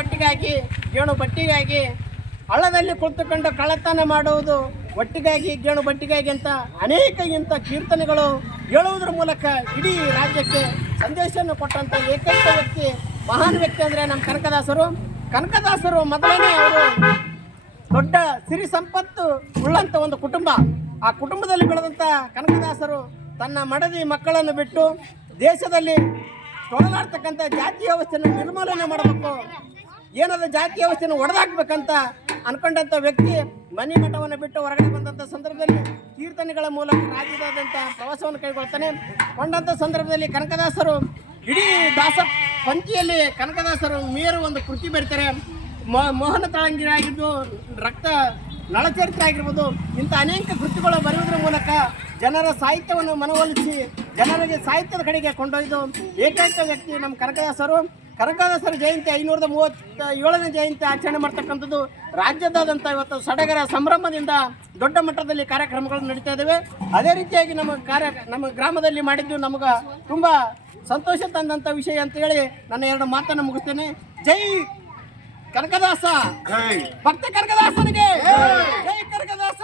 ಒಟ್ಟಿಗಾಗಿ ಗೇಣು ಬಟ್ಟಿಗಾಗಿ ಹಳ್ಳದಲ್ಲಿ ಕುಳಿತುಕೊಂಡು ಕಳ್ಳತನ ಮಾಡುವುದು ಒಟ್ಟಿಗಾಗಿ ಗೇಣು ಬಟ್ಟಿಗಾಗಿ ಅಂತ ಅನೇಕ ಇಂಥ ಕೀರ್ತನೆಗಳು ಹೇಳುವುದರ ಮೂಲಕ ಇಡೀ ರಾಜ್ಯಕ್ಕೆ ಸಂದೇಶವನ್ನು ಕೊಟ್ಟಂಥ ಏಕೈಕ ವ್ಯಕ್ತಿ, ಮಹಾನ್ ವ್ಯಕ್ತಿ ಅಂದರೆ ನಮ್ಮ ಕನಕದಾಸರು ಮೊದಲನೇ ಅವರು ದೊಡ್ಡ ಸಿರಿ ಸಂಪತ್ತು ಉಳ್ಳಂಥ ಒಂದು ಕುಟುಂಬ. ಆ ಕುಟುಂಬದಲ್ಲಿ ಬೆಳೆದಂಥ ಕನಕದಾಸರು ತನ್ನ ಮಡದಿ ಮಕ್ಕಳನ್ನು ಬಿಟ್ಟು ದೇಶದಲ್ಲಿ ತೊಳಲಾಡ್ತಕ್ಕಂಥ ಜಾತಿ ವ್ಯವಸ್ಥೆಯನ್ನು ನಿರ್ಮೂಲನೆ ಮಾಡಬೇಕು, ಏನಾದರೂ ಜಾತಿ ವ್ಯವಸ್ಥೆಯನ್ನು ಒಡೆದಾಕ್ಬೇಕಂತ ಅನ್ಕೊಂಡಂಥ ವ್ಯಕ್ತಿ ಮನೆ ಮಠವನ್ನು ಬಿಟ್ಟು ಹೊರಗಡೆ ಬಂದಂಥ ಸಂದರ್ಭದಲ್ಲಿ ಕೀರ್ತನೆಗಳ ಮೂಲಕ ರಾಜ್ಯದಾದ್ಯಂತ ಪ್ರವಾಸವನ್ನು ಕೈಗೊಳ್ತಾನೆ. ಕೊಂಡಂಥ ಸಂದರ್ಭದಲ್ಲಿ ಕನಕದಾಸರು ಇಡೀ ದಾಸ ಪಂಕ್ತಿಯಲ್ಲಿ ಕನಕದಾಸರು ಮೇರು ಒಂದು ಕೃತಿ ಬರೀತಾರೆ. ಮೋಹನ ತಳಂಗಿರಿ ಆಗಿದ್ದು, ರಕ್ತ ನಳಚರಿತ್ರೆ ಆಗಿರ್ಬೋದು, ಇಂಥ ಅನೇಕ ಕೃತಿಗಳು ಬರೆಯುವುದರ ಮೂಲಕ ಜನರ ಸಾಹಿತ್ಯವನ್ನು ಮನವೊಲಿಸಿ ಜನರಿಗೆ ಸಾಹಿತ್ಯದ ಕಡೆಗೆ ಕೊಂಡೊಯ್ದು ಏಕೈಕ ವ್ಯಕ್ತಿ ನಮ್ಮ ಕನಕದಾಸರ ಜಯಂತಿ 537ನೇ ಜಯಂತಿ ಆಚರಣೆ ಮಾಡ್ತಕ್ಕಂಥದ್ದು ರಾಜ್ಯದಾದಂಥ ಇವತ್ತು ಸಡಗರ ಸಂಭ್ರಮದಿಂದ ದೊಡ್ಡ ಮಟ್ಟದಲ್ಲಿ ಕಾರ್ಯಕ್ರಮಗಳು ನಡೀತಾ ಇದ್ದಾವೆ. ಅದೇ ರೀತಿಯಾಗಿ ನಮ್ಮ ಗ್ರಾಮದಲ್ಲಿ ಮಾಡಿದ್ದು ನಮಗೆ ತುಂಬ ಸಂತೋಷ ತಂದಂಥ ವಿಷಯ ಅಂತೇಳಿ ನನ್ನ 2 ಮಾತನ್ನು ಮುಗಿಸ್ತೇನೆ. ಜೈ ಕನಕದಾಸ, ಭಕ್ತ ಕನಕದಾಸನಿಗೆ ಜೈ ಕನಕದಾಸ.